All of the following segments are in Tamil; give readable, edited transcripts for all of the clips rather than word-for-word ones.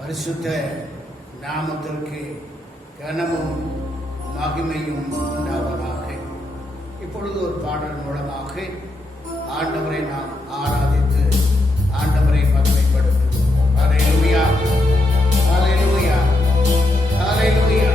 பரிசுத்த நாமத்திற்கு கனமும் மகிமையும் உண்டாவதாக. இப்பொழுது ஒரு பாடல் மூலமாக ஆண்டவரை நாம் ஆராதித்து ஆண்டவரை மகிமைப்படுத்துவோம். ஹல்லேலூயா, ஹல்லேலூயா, ஹல்லேலூயா.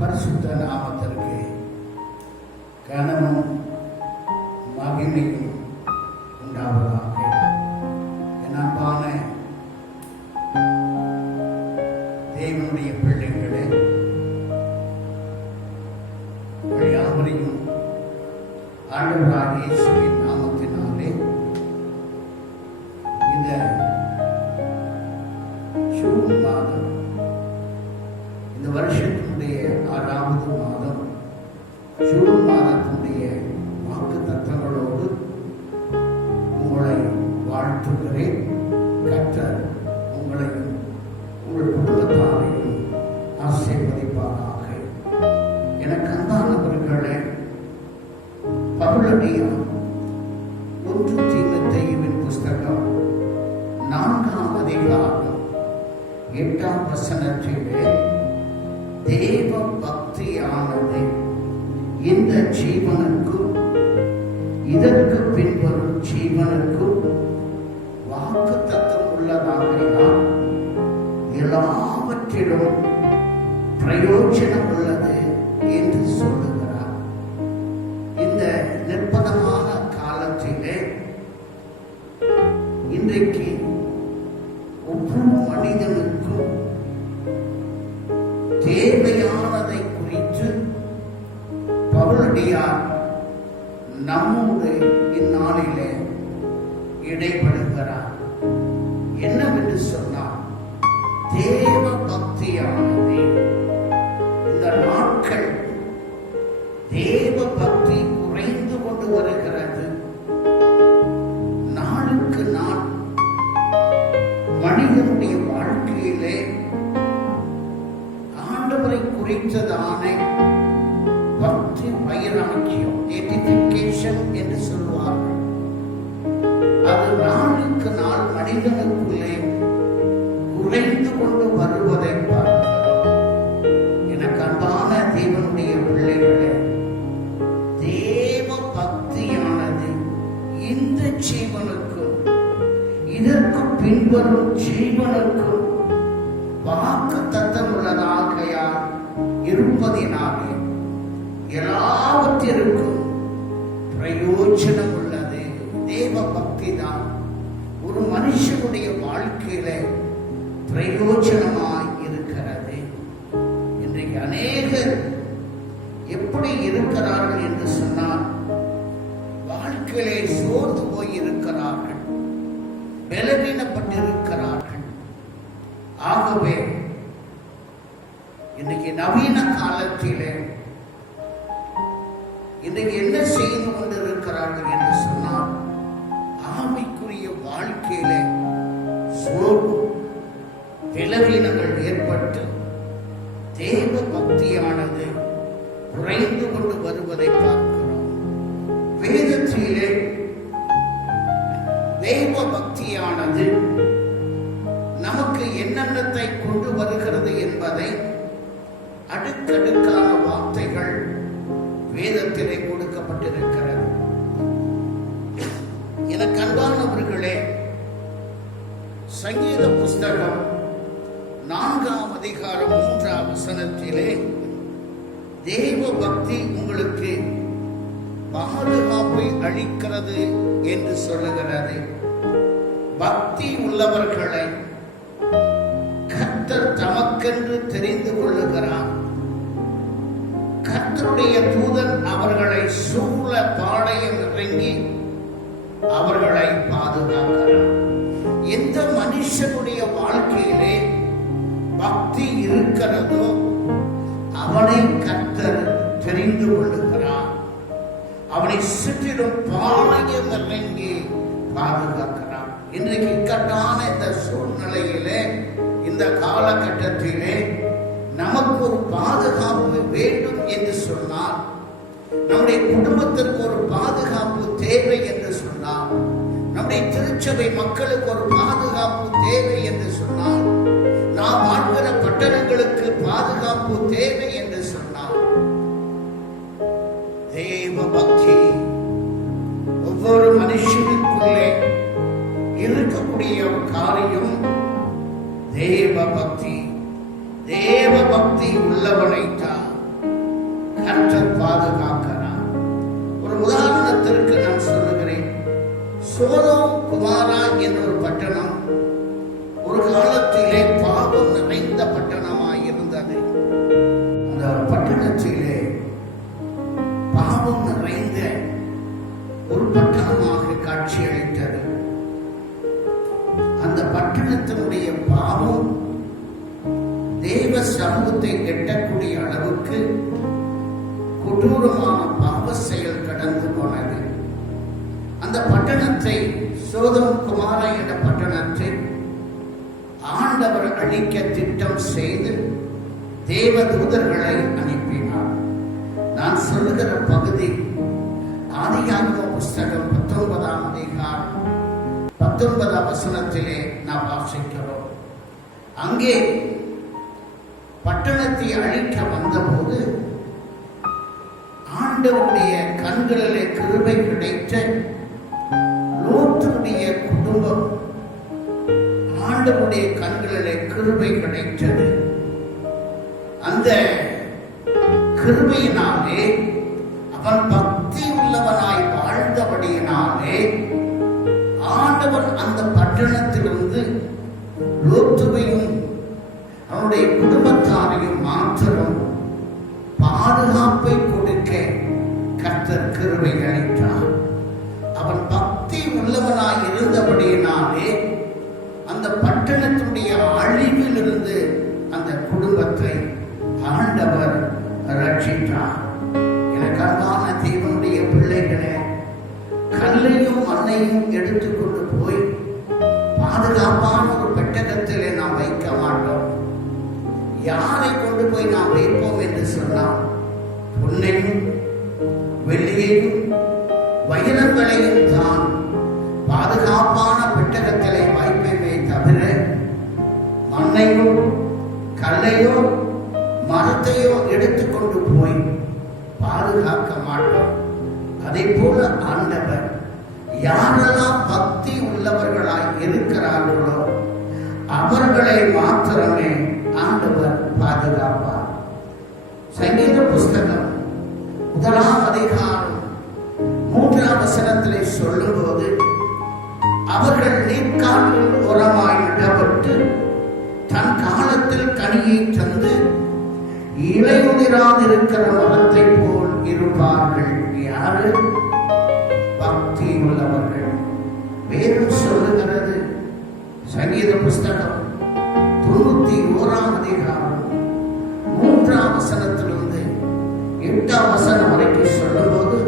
பரிசுத்த நாமத்திற்கு கனமும் மகிமையும் உண்டாவதாக. என் அன்பான தேவனுடைய பிள்ளைகளே, யாவரையும் ஆண்டவராகிய இயேசுவின் நாமத்தினாலே இந்த ஜூன் மாதம், இந்த வருஷத்தினுடைய 6வது மாதம், ஜூன் மாதத்தினுடைய வாக்கு தத்தங்களோடு உங்களை வாழ்த்துகிறேன். கர்த்தர் உங்களையும் உங்கள் குடும்பத்தாரையும் ஆசீர்வதிப்பாராக. எனக்கு அன்பானவர்களே, பவுலடியார் 1 தீமோத்தேயுவின் புஸ்தகம் 4ஆம் அதிகாரம் 8ஆம் வசனத்திலே தேவ பக்தியானது இந்த ஜீவனுக்கும் இதற்கு பின்வரும் ஜீவனுக்கும் வாக்குத்தத்தம் உள்ளதாகையால் எல்லாவற்றிலும் பிரயோஜனம் உள்ளது என்று சொல்லுகிறார். இந்த நிர்பந்தமான காலத்திலே இன்றைக்கு ஒவ்வொரு மனிதனுக்கும் தேவையானதை குறித்து பவுலடியார் நம்மோடு இந்நாளிலே இடைபடுகிறார். என்னவென்று சொன்னால், தேவ பக்தியானது இந்த நாட்கள் தேவ பக்தி குறைந்து கொண்டு வருகிறது. நாளுக்கு நாள் மனிதனுடைய வாழ்க்கையிலே ஆண்டவரை குறித்ததான பக்தி வைராக்கியம், எடிஃபிகேஷன் என்று சொல்வார்கள், அது நாளுக்கு நாள் மனிதனுக்குள்ளே குறைந்து கொண்டு வருவதை பார்க்கிறோம். எனக்கு அன்பான தேவனுடைய பிள்ளைகளே, தேவ பக்தியானது இந்த ஜீவனுக்கும் இதற்கு பின்வரும் ஜீவனுக்கும் வாக்கு தத்தம் உள்ளதாகையால் இருப்பதினாலே எல்லாவற்றிற்கும் பிரயோஜனம் உள்ளது. தேவ பக்தி தான் ஒரு மனுஷனுடைய வாழ்க்கையில பிரயோஜனமாய் இருக்கிறது. இன்றைக்கு அநேகர் எப்படி இருக்கிறார்கள் என்று சொன்னால், வாழ்க்கையிலே சோர்ந்து போய் இருக்கிறார்கள், பலவீனப்பட்டிருக்கிறார்கள். ஆகவே இன்னைக்கு நவீன காலத்திலே இன்றைக்கு என்ன செய்து கொண்டிருக்கிறார்கள் என்று சொன்னால், ஆவிக்குரிய வாழ்க்கையில சோர்வு பலவீனங்கள் ஏற்பட்டு தேவ பக்தியானது குறைந்து கொண்டு வருவதை பார்க்கிறோம். வேதத்திலே தேவ பக்தியானது நமக்கு என்னென்னத்தை கொண்டு வருகிறது என்பதை அடுக்கடுக்கான வார்த்தைகள் வேதத்திலே கொடுக்கப்பட்டிருக்கிறது. எனக்கு அன்பானவர்களே, சங்கீத புஸ்தகம் 4ஆம் அதிகாரம் 3ஆம் வசனத்திலே தேவ பக்தி உங்களுக்கு பாதுகாப்பை அளிக்கிறது என்று சொல்லுகிறது. பக்தி உள்ளவர்களை கர்த்தர் தமக்கென்று தெரிந்து கொள்ளுகிறார். கர்த்தருடைய தூதன் அவர்களை சூழ பாளையம் இறங்கி அவர்களை பாதுகாக்கிறார். எந்த மனுஷனுடைய வாழ்க்கையிலே பக்தி இருக்கிறதோ அவனை கர்த்தர் தெரிந்து கொள்ளுகிறார். அவனை சுற்றிலும் பாளையம் இறங்கி பாதுகாக்கிறார். இன்றைக்கு இக்கட்டான இந்த சூழ்நிலையிலே, இந்த காலகட்டத்திலே நமக்கு ஒரு பாதுகாப்பு வேண்டும் என்று சொன்னால், நம்முடைய குடும்பத்திற்கு ஒரு பாதுகாப்பு தேவை என்று சொன்னால், நம்முடைய திருச்சபை மக்களுக்கு ஒரு பாதுகாப்பு தேவை என்று சொன்னால், நாம் வாழ்கிற பட்டணங்களுக்கு பாதுகாப்பு தேவை என்று சொன்னால், தேவ பக்தி ஒவ்வொரு மனுஷனுக்குள்ளே இருக்கக்கூடிய ஒரு காரியம். தேவ பக்தி, தேவ பக்தி உள்ளவனைத்தான் கர்த்தர் பாதுகாக்கிறார். ஒரு உதாரணத்திற்கு நான் சொல்லுகிறேன். சோதோம் குமாரா என்ற ஒரு பட்டணம் ஒரு காலத்திலே பாவம் நிறைந்த பட்டணமாய் இருந்தது. அந்த பட்டணத்திலே பாவம் நிறைந்த ஒரு பட்டணமாக காட்சியளித்தது. அந்த பட்டணத்தினுடைய பாவம் தேவ சமூகத்தை எட்டக்கூடிய அளவுக்கு கொடூரமான பாவ செயல் கடந்து போனது. அந்த பட்டணத்தை, சோதோம் குமாரா என்ற பட்டணத்தை ஆண்டவர் அழிக்க திட்டம் செய்து தேவ தூதர்களை அனுப்பினார். நான் சொல்லுகிற பகுதி ஆதியாகம புஸ்தகம் 19ஆம் அதிகாரம் 19ஆம் வசனத்திலே நாம் வாசிக்கிறோம். அங்கே பட்டணத்தை அழிக்க வந்தபோது ஆண்டவருடைய கண்களிலே கிருபை கிடைத்த லோத்துடைய குடும்பம் ஆண்டவருடைய கண்களிலே கிருபை கிடைத்தது. அந்த கிருபையினாலே அவன் பக்தி உள்ளவனாய் வாழ்ந்தபடியினாலே ஆண்டவர் அந்த பட்டணத்திலிருந்து லோத்துவையும் அவனுடைய குடும்பத்தாரையும் மாத்திரம் பாதுகாப்பை கொடுக்க கர்த்தர் கிருபை அளித்தார். அவன் பக்தி உள்ளவனாய் இருந்தபடியினாலே அந்த பட்டணத்துடைய அழிவிலிருந்து அந்த குடும்பத்தை ஆண்டவர் ரட்சித்தார். எனக்கு அன்பான தேவனுடைய பிள்ளைகளே, கல்லையும் மண்ணையும் எடுத்துக்கொண்டு போய் பாதுகாப்பான ஒரு பெட்டகத்திலே நாம் வைக்க மாட்டோம். யாரை கொண்டு போய் நாம் வைப்போம் என்று சொன்னால் பொன்னையும் வெள்ளியையும் வைரங்களையும் தான் பாதுகாப்பான பெட்டகத்திலே வைப்பேமே தவிர மண்ணையோ கல்லையோ மரத்தையோ எடுத்துக்கொண்டு போய் பாதுகாக்க மாட்டோம். அதே போல ஆண்டவர் யாரெல்லாம் பக்தி உள்ளவர்களாய் இருக்கிறார்களோ அவர்களை மாத்திரமே ஆண்டவர் பாதுகாப்பார். சங்கீத புஸ்தகம் 1ஆம் அதிகாரம் 3ஆம் வசனத்திலே சொல்லும்போது அவர்கள் நீர்க்காற்றில் உரமாய் இடப்பட்டு தன் காலத்தில் கனியை தந்து இலையுதிராதிருக்கிற மரத்தை போல் இருப்பார்கள். யாரு? பக்தி உள்ளவர்கள். வேதம் சொல்லுகிறது சங்கீத புஸ்தகம் 91ஆம் அதிகாரம் 3ஆம் வசனத்திலிருந்து 8ஆம் வசனம் வரைக்கும் சொல்லும்போது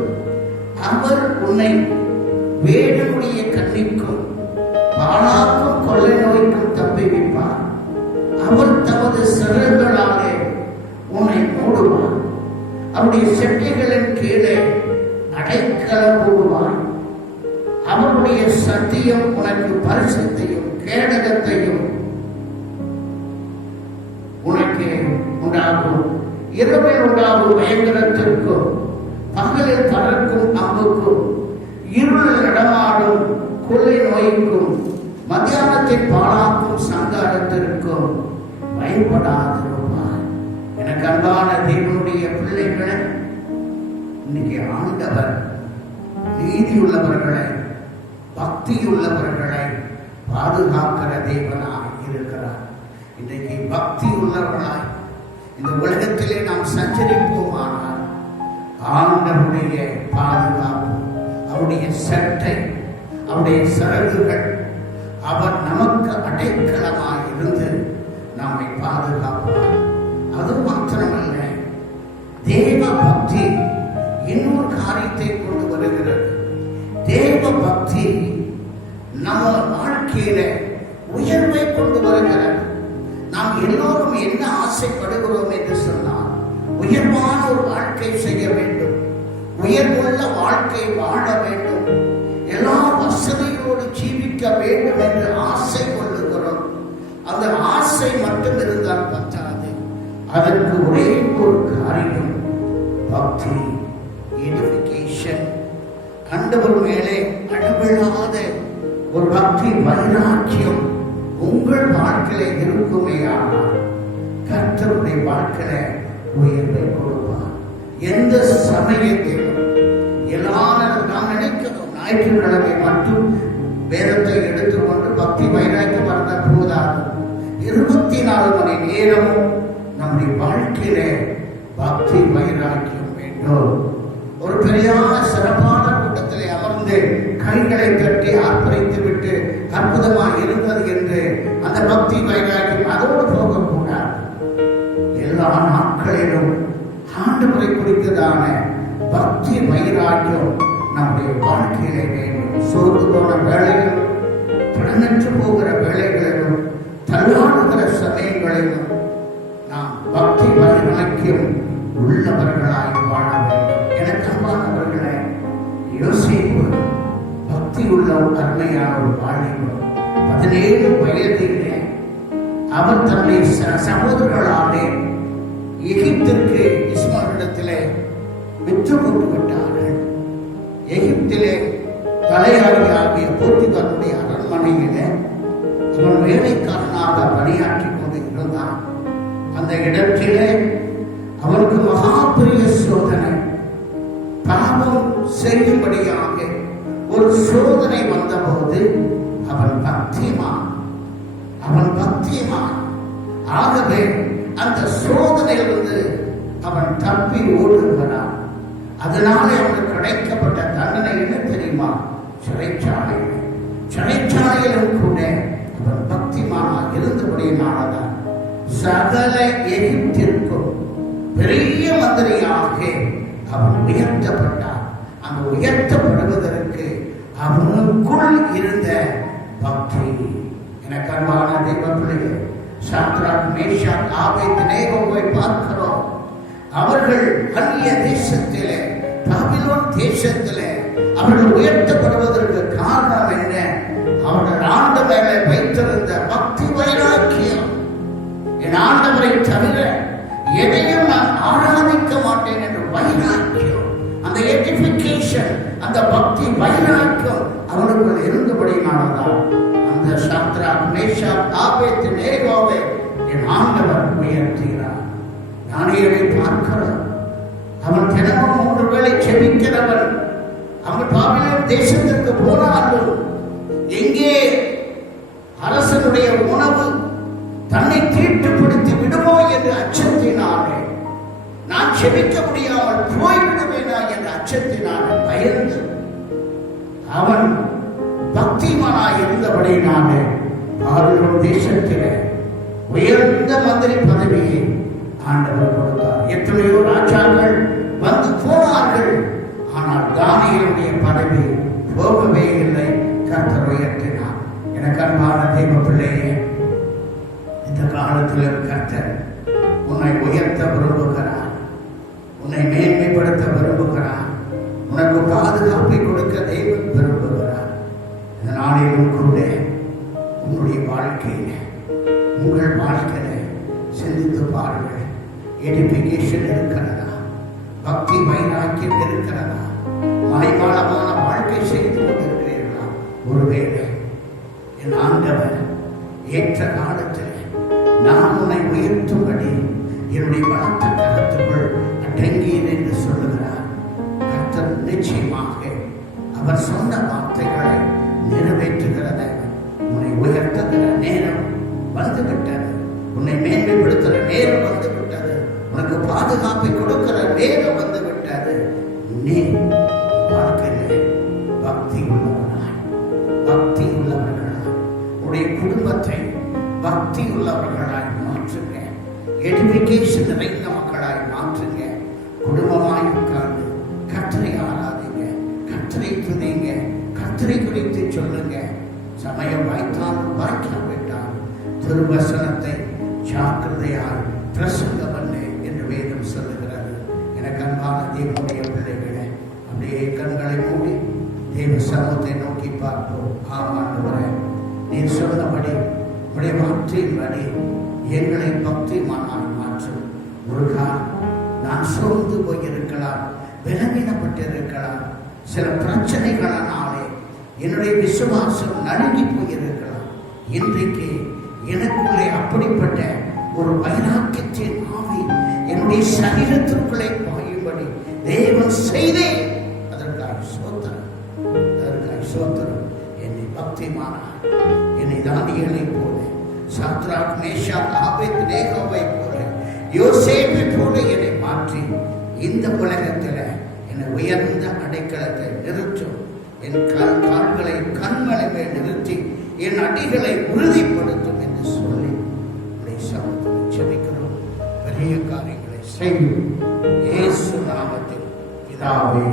அவர் உன்னை வேடனுடைய கண்ணிக்கும் பாழாக்கும் கொள்ளை நோய்க்கும் தப்பிவிப்பார். அவர் தமது சிறகுகளாலே உன்னை மூடுவார். அவருடைய செட்டைகளின் கீழே அடைக்கலம் போடுவார். அவருடைய சத்தியம் உனக்கு பரிசுத்தையும் கேடகத்தையும் உனக்கு உண்டாகும். இரவில் உண்டாகும் பயங்கரத்திற்கும் பகலில் பறக்கும் அம்புக்கும் இருளில் நடமாடும் கொள்ளை நோய்க்கும் மத்தியானத்தில் பாழாக்கும் சங்காரத்திற்கும் பயப்படாதிருப்பார். எனக்கு அன்பான தேவனுடைய பிள்ளைகளை, இன்னைக்கு ஆண்டவர் நீதியுள்ளவர்களை பக்தியுள்ளவர்களை பாதுகாக்கிற தேவனாய் இருக்கிறார். இன்றைக்கு பக்தி உள்ளவர்களாய் இந்த உலகத்திலே நாம் சஞ்சரிப்போமானால் ஆண்டவருடைய பாதுகாப்பு, அவருடைய சட்டை, அவருடைய சிறகுகள், அவர் நமக்கு அடைக்கலமாய் இருந்து நம்மை பாதுகாப்பார். அது மாத்திரமல்ல, தேவ பக்தி இன்னொரு காரியத்தை கொண்டு வருகிறது. தேவ பக்தி நம்ம வாழ்க்கையில உயர்வை கொண்டு வருகிறது. நாம் எல்லோரும் என்ன ஆசைப்படுகிறோம் என்று சொன்னால் உயர்வான ஒரு வாழ்க்கை செய்ய வேண்டும், உயர்வுள்ள வாழ்க்கை வாழ வேண்டும், எல்லா வசதியோடு ஜீவிக்க வேண்டும் என்று ஆசை கொள்ளுகிறோம். அந்த ஆசை மட்டும் இருந்தால் பத்தாது. அதற்கு ஒரே ஒரு காரியம் பக்தி, எடிஃபிகேஷன். ஆண்டவர் மேலே அளவில்லாத ஒரு பக்தி வைராக்கியம் உங்கள் வாழ்க்கையில இருக்குமே ஆனால் கர்த்தருடைய வாழ்க்கையில உயர்வை கொடுப்பார். எந்த சமயத்திலும் எல்லாரும் நாம் நினைக்கிறோம் ஞாயிற்றுக்கிழமை மட்டும் வேதத்தை எடுத்துக்கொண்டு பக்தி வைராக்கியம் வந்த போதாது. 24 மணி நேரமும் நம்முடைய வாழ்க்கையில பக்தி வைராக்கியம் வேண்டும். ஒரு பெரியான சிறப்பான கூட்டத்திலே அமர்ந்து கைகளை தட்டி ஆர்ப்பரித்து விட்டு அற்புதமாக இருந்தது என்று அந்த பக்தி வைராக்கியம் அதோடு போகக்கூடாது. எல்லா நாட்களிலும் ஆண்டவரை குறித்ததான பக்தி வைராக்கியம் நம்முடைய வாழ்க்கையிலே வேண்டும். சோர்ந்து போன வேளைகளும், பிணநற்று போகிற வேளைகளிலும், தள்ளாடுகிற அருமையான ஒரு வாலிபர் 17 வயதிலே அவர் தன்னுடைய சகோதரர்களாலே எகிப்திற்கு இஸ்மாயிலிடத்திலே விற்று போட்டு விட்டார்கள். எகிப்திலே தலையாரியாகிய போர்த்துகலுடைய அரண்மனையிலே அவன் வேலைக்காரனாக பணியாற்றி கொண்டு இருந்தான். அந்த இடத்திலே அவனுக்கு மகா பெரிய சோதனை, பாவம் செய்யும்படியாக ஒரு சோதனை வந்தபோது அவன் பக்திமான். ஆகவே அந்த சோதனையிலிருந்து அவன் தப்பி ஓடுகிறான். அதனாலே அவனுக்கு கிடைக்கப்பட்ட தண்டனை என்ன தெரியுமா? சிறைச்சாலையிலும் கூட அவன் பக்திமானாக இருந்தபடியினால்தான் சகல எகிப்திற்கும் பெரிய மந்திரியாக அவன் உயர்த்தப்பட்டான். அந்த உயர்த்தப்படுவதற்கு அவனுக்குள் இருந்த பக்தி. எனக்கு அன்பான தெய்வ பிள்ளைகள், சாத்ராக், மேஷாக், ஆபேத்நேகோவை பார்க்கிறோம். அவர்கள் அந்நிய தேசத்திலே, பாபிலோன் தேசத்திலே அவர்கள் உயர்த்தப்படுவதற்கு காரணம் என்ன? அவர்கள் ஆண்டு மேலே வைத்திருந்த பக்தி வைராக்கியம். என் ஆண்டவரை தவிர எதையும் நான் ஆராதிக்க மாட்டேன் என்று வைராக்கியம், அந்த எடிஃபிகேஷன், அந்த பக்தி வைராக்கியம் அவனுக்குள் இருந்தபடினால்தான் அந்த சாத்ராக், மேஷாக், ஆபேத்நேகோவை என் ஆண்டவர் உயர்த்துகிறார். தானியேலை பார்க்கிறோம். அவன் தினமும் 3 வேளை செபிக்கிறவன். அவன் பாபிலோன் தேசத்திற்கு போனாலும் எங்கே அரசனுடைய உணவு தன்னை தீட்டுப்படுத்தி விடுமோ என்ற அச்சத்தினாலே, நான் செபிக்க முடியாமல் போய்விடுவேனா என்ற அச்சத்தினாலே பயந்து அவன் பக்திமானாய் இருந்தபடினாலே பாபிலோன் தேசத்திலே உயர்ந்த மந்திரி பதவியை ஆண்டவர் கொடுத்தார். எத்தனையோ ராஜாக்கள் வந்து போனார்கள், ஆனால் தானியேலுடைய பதவி போகவே இல்லை. கர்த்தர் உயர்த்தினார். எனக்கு அன்பான தெய்வ பிள்ளையே, இந்த காலத்தில் கர்த்தர் உன்னை உயர்த்த விரும்புகிறார், உன்னை மேன்மைப்படுத்த விரும்புகிறார், உனக்கு பாதுகாப்பை கொடுக்க தெய்வம் விரும்புகிறார். இந்த நாளிலும் கூட உன்னுடைய வாழ்க்கையில, உங்கள் வாழ்க்கையில சிந்தித்து பாருங்கள். எடிஃபிகேஷன் இருக்கிறதா? பக்தி வைராக்கியம் இருக்கிறதா? மறைமாளமான வாழ்க்கை செய்து கொண்டிருக்கிறீர்களா? ஒருவேளை என் ஆண்டவர் ஏற்ற காலத்தில் நான் உன்னை உயர்த்தும்படி என்னுடைய பலத்த கருத்துக்குள் அடங்கியது என்று சொல்லுகிறார். கர்த்தர் நிச்சயமாக அவர் சொன்ன வார்த்தைகளை நிறைவேற்றுகிறத உன்னை உயர்த்துகிற நேரம் வந்துவிட்டது. உன்னை மேன்மைப்படுத்துகிற நேரம் வந்துவிட்டது. உனக்கு பாதுகாப்பை கொடுக்கிற நேரம் வந்துவிட்டது. நீ வாழ்க்கையிலே பக்தி உள்ளவர்களாய் உடைய குடும்பத்தை பக்தி உள்ளவர்களாய் மாற்றுங்க. எடிஃபிகேஷன் நிறைந்த மக்களாய் மாற்றுங்க. குடும்பமாய் உட்கார்ந்து கர்த்தரை ஆராதிங்க, கர்த்தரை துதிங்க, கர்த்தரை குறித்து சொல்லுங்க. சமயம் வாய்த்தாலும் வாய்க்காவிட்டால் திருவசனத்தை ஜாக்கிரதையாய் பிரசங்கம் பண்ணு என்று வேதம் சொல்லுகிறது. எனக்கு அன்பான தேவனுடைய பிள்ளைகளே, அப்படியே கண்களை மூடி தேவ சமூகத்தை நோக்கி பார்ப்போம். ஆமாண்டவரே, நீர் சொன்னபடி உடைய வார்த்தையின்படி எங்களை பக்திமானாய் மாற்றும். முருகா, நான் சோர்ந்து போயிருக்கலாம், விலங்கினப்பட்டிருக்கலாம், சில பிரச்சனைகளினாலே என்னுடைய விசுவாசம் நடுங்கி போயிருக்கலாம். இன்றைக்கு எனக்குள்ளே அப்படிப்பட்ட ஒரு வைராக்கியத்தின் ஆவி என்னுடைய சரீரத்திற்குள்ளே பாயும்படி தேவன் செய்தே. அதற்காக சோத்திரம். என்னை பக்திமானாய், என்னை தானியேலை போல, சாத்ராக், மேஷாக், ஆபேத்நேகோவை போல, யோசேப்பை போல என்னை மாற்றி இந்த உலகத்தில் என்னை உயர்ந்த அடைக்கலத்தை நிறுத்தும். என் கால்களை கண்களை மேல் நிறுத்தி என் அடிகளை உறுதிப்படுத்தும் என்று சொல்லி செபிக்கிறோம். பெரிய காரியங்களை செய்யும். இயேசு நாமத்தில் பிதாவே.